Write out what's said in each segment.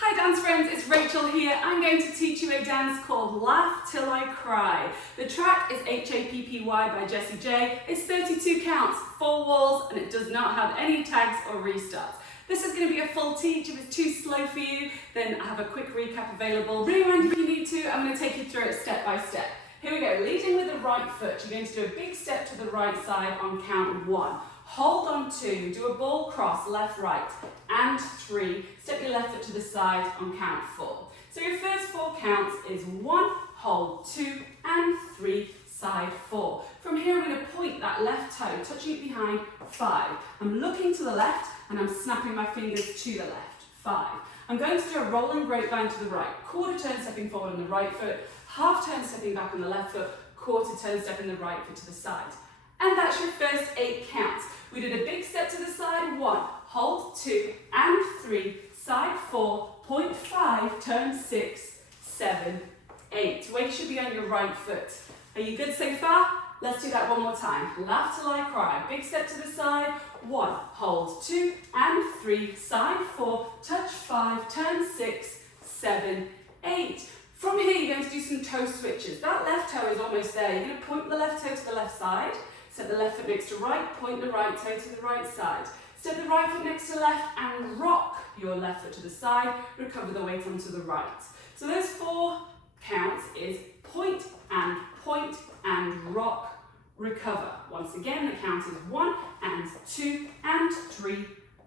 Hi dance friends, it's Rachel here. I'm going to teach you a dance called Laugh Till I Cry. The track is H.A.P.P.Y by Jessie J. It's 32 counts, 4 walls, and it does not have any tags or restarts. This is going to be a full teach. If it's too slow for you, then I have a quick recap available. Rewind if you need to. I'm going to take you through it step by step. Here we go. Leading with the right foot, you're going to do a big step to the right side on count 1. Hold on 2, do a ball cross, left, right, and 3. Step your left foot to the side on count 4. So your first 4 counts is 1, hold 2, and 3, side 4. From here, I'm going to point that left toe, touching it behind, 5. I'm looking to the left, and I'm snapping my fingers to the left, 5. I'm going to do a rolling grapevine to the right, quarter turn stepping forward on the right foot, half turn stepping back on the left foot, quarter turn stepping the right foot to the side. And that's your first 8 counts. We did a big step to the side, 1, hold 2, and 3, side 4, point 5, turn 6, 7, 8. Weight should be on your right foot. Are you good so far? Let's do that one more time. Laugh till I cry. Big step to the side, 1, hold 2, and 3, side 4, touch 5, turn 6, 7, 8. From here, you're going to do some toe switches. That left toe is almost there. You're going to point the left toe to the left side. Step the left foot next to right, point the right toe to the right side. Step the right foot next to left and rock your left foot to the side. Recover the weight onto the right. So those 4 counts is point and rock, recover. Once again, the count is 1 and 2 and 3,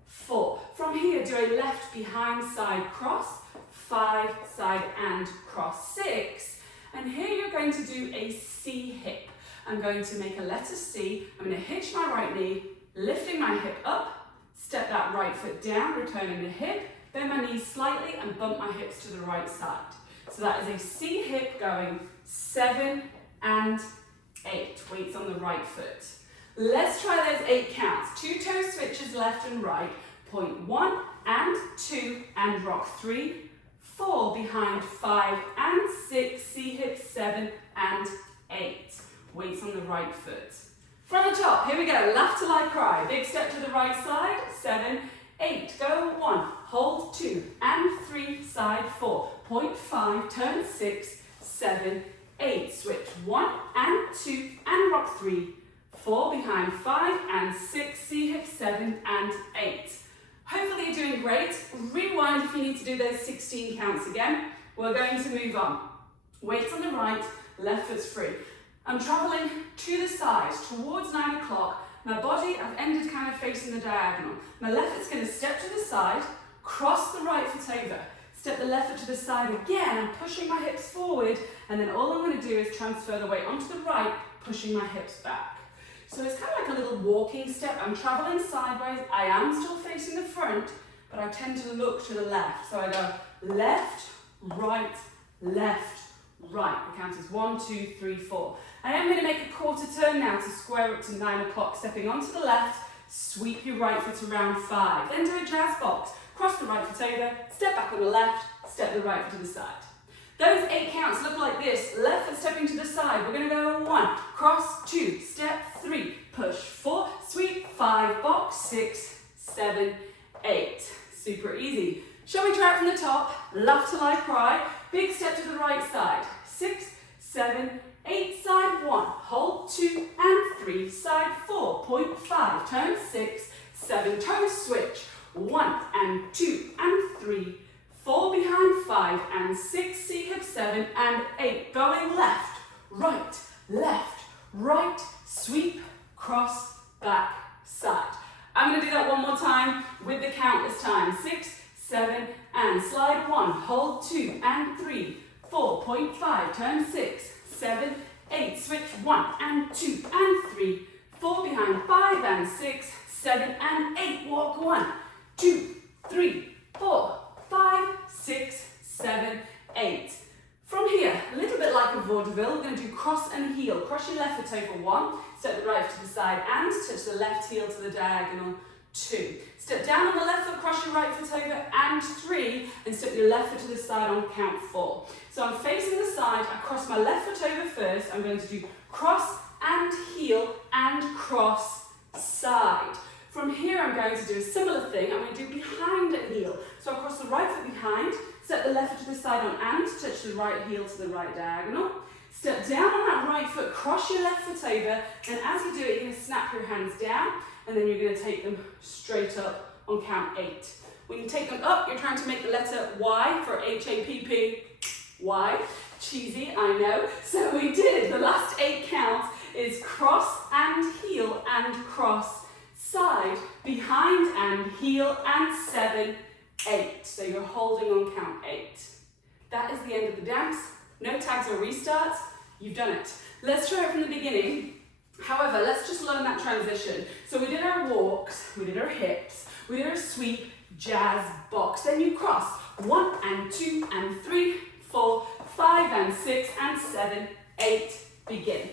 4. From here, do a left behind side cross, 5, side and cross 6. And here you're going to do a C hip. I'm going to make a letter C. I'm going to hitch my right knee, lifting my hip up, step that right foot down, returning the hip, bend my knees slightly and bump my hips to the right side. So that is a C hip going 7 and 8. Weights on the right foot. Let's try those 8 counts. 2 toe switches left and right. Point 1 and 2 and rock 3, 4 behind 5 and 6, C hip 7 and 8. Weights on the right foot. From the top, here we go. Laugh till I cry. Big step to the right side. 7, 8. Go 1, hold 2, and 3, side 4. Point 5, turn 6, 7, 8. Switch 1 and 2, and rock 3, 4 behind 5 and 6, C hip 7 and 8. Hopefully you're doing great. Rewind if you need to do those 16 counts again. We're going to move on. Weights on the right, left foot's free. I'm traveling to the side towards 9 o'clock. My body, I've ended kind of facing the diagonal. My left foot's going to step to the side, cross the right foot over, step the left foot to the side again. I'm pushing my hips forward, and then all I'm going to do is transfer the weight onto the right, pushing my hips back. So it's kind of like a little walking step. I'm traveling sideways. I am still facing the front, but I tend to look to the left. So I go left, right, left, right. The count is 1, 2, 3, 4. I am going to make a quarter turn now to square up to 9 o'clock. Stepping onto the left, sweep your right foot around 5. Then do a jazz box. Cross the right foot over, step back on the left, step the right foot to the side. Those 8 counts look like this. Left foot stepping to the side. We're going to go 1, cross, 2, step 3, push 4, sweep 5, box 6, 7, 8. Super easy. Shall we try it from the top? Laugh till I cry. Big step to the right side. 6, 7, 8, side 1, hold 2 and 3, side 4, point 5, turn 6, 7, toe switch, 1 and 2 and 3, 4 behind 5 and 6, C hip 7 and 8, going left, right, sweep, cross, back, side. I'm going to do that one more time with the count this time. 6, 7 and slide 1, hold 2 and 3, 4, point 5, turn 6, 7, 8, switch 1 and 2 and 3, 4 behind 5 and 6, 7 and 8, walk 1, 2, 3, 4, 5, 6, 7, 8. From here, a little bit like a vaudeville, we're going to do cross and heel. Cross your left foot over 1, step the right foot to the side and touch the left heel to the diagonal 2. Step down on the left foot, cross your right foot over and 3, and step your left foot to the side on count 4. So I'm facing the side, I cross my left foot over first, I'm going to do cross and heel and cross side. From here I'm going to do a similar thing, I'm going to do behind a heel. So I cross the right foot behind behind. Step the left foot to the side on and, touch the right heel to the right diagonal. Step down on that right foot, cross your left foot over, and as you do it, you're going to snap your hands down, and then you're going to take them straight up on count 8. When you take them up, you're trying to make the letter Y for H.A.P.P.Y. Cheesy, I know. So we did, the last 8 counts is cross and heel and cross, side, behind and heel, and 7, 8. So you're holding on count 8. That is the end of the dance. No tags or restarts. You've done it. Let's try it from the beginning. However, let's just learn that transition. So we did our walks, we did our hips, we did our sweep, jazz, box. Then you cross 1 and 2 and 3, 4, 5 and 6 and 7, 8. Begin.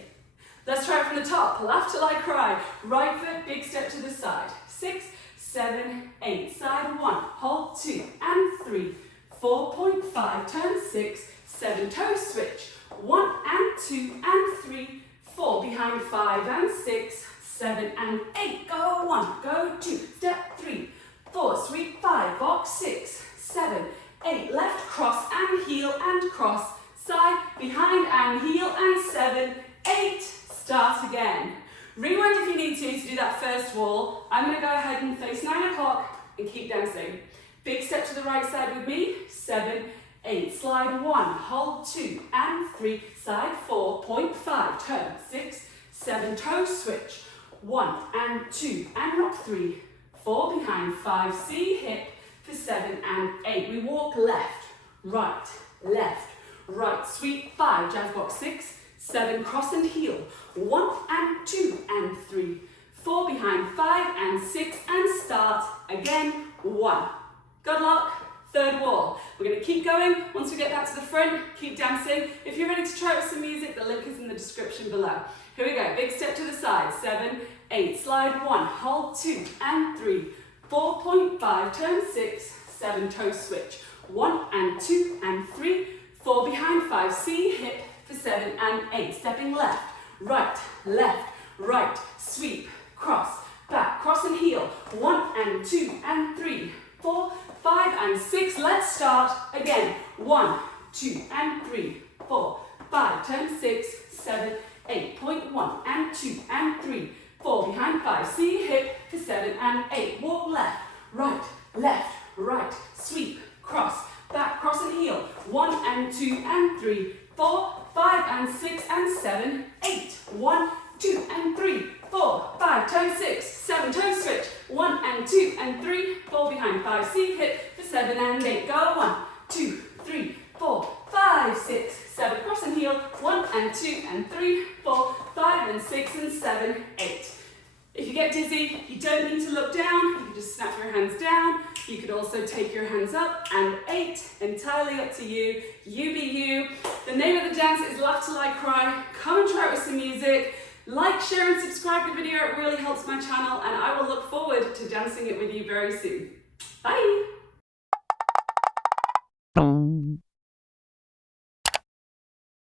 Let's try it from the top. Laugh till I cry. Right foot, big step to the side. 6, 7, 8. Side 1. Hold 2 and 3. 4.5. Turn 6, 7. Toe switch. 1 and 2 and 3. 4. Behind 5 and 6, 7 and 8. Go 1. Go 2. Step 3, 4. Sweep 5. Box 6, 7, 8. Left cross and heel and cross. Side, behind and heel and 7, 8. Start again. Rewind if you need to do that first wall. I'm going to go ahead and face 9 o'clock and keep dancing. Big step to the right side with me. 7, 8. Slide 1. Hold 2 and 3. Side 4.5. Turn 6, 7. Toe switch. 1 and 2 and rock 3. 4 behind 5. C hip for 7 and 8. We walk left, right, left, right. Sweep 5. Jazz box 6. 7, cross and heel, 1 and 2 and 3, 4 behind 5 and 6 and start again, 1. Good luck, third wall. We're going to keep going. Once we get back to the front, keep dancing. If you're ready to try with some music, the link is in the description below. Here we go, big step to the side, 7, 8, slide 1, hold 2 and 3, 4.5, turn 6, 7, toe switch, 1 and 2 and 3, 4 behind 5, C hip, for 7 and 8. Stepping left, right, sweep, cross, back, cross and heel. 1 and 2 and 3, 4, 5 and 6. Let's start again. 1, 2 and 3, 4, 5. Turn 6, 7, 8.1 and 2 and 3, 4 behind 5. See hip for 7 and 8. Walk left, right, sweep, cross, back, cross and heel. 1 and 2 and 3, 4, 5 and 6 and 7, 8. 1, 2 and 3, 4, 5. Toe 6, 7. Toe switch. 1 and 2 and 3, 4 behind 5. C hip for 7 and 8. Go 1, 2, 3, 4, 5, 6, 7. Cross and heel. 1 and 2 and 3, 4, 5 and 6 and 7, 8. If you get dizzy, you don't need to look down. You can just snap your hands down. You could also take your hands up and 8, entirely up to you. You be you. The name of the dance is Laugh Till I Cry. Come and try it with some music. Like, share and subscribe to the video. It really helps my channel and I will look forward to dancing it with you very soon. Bye.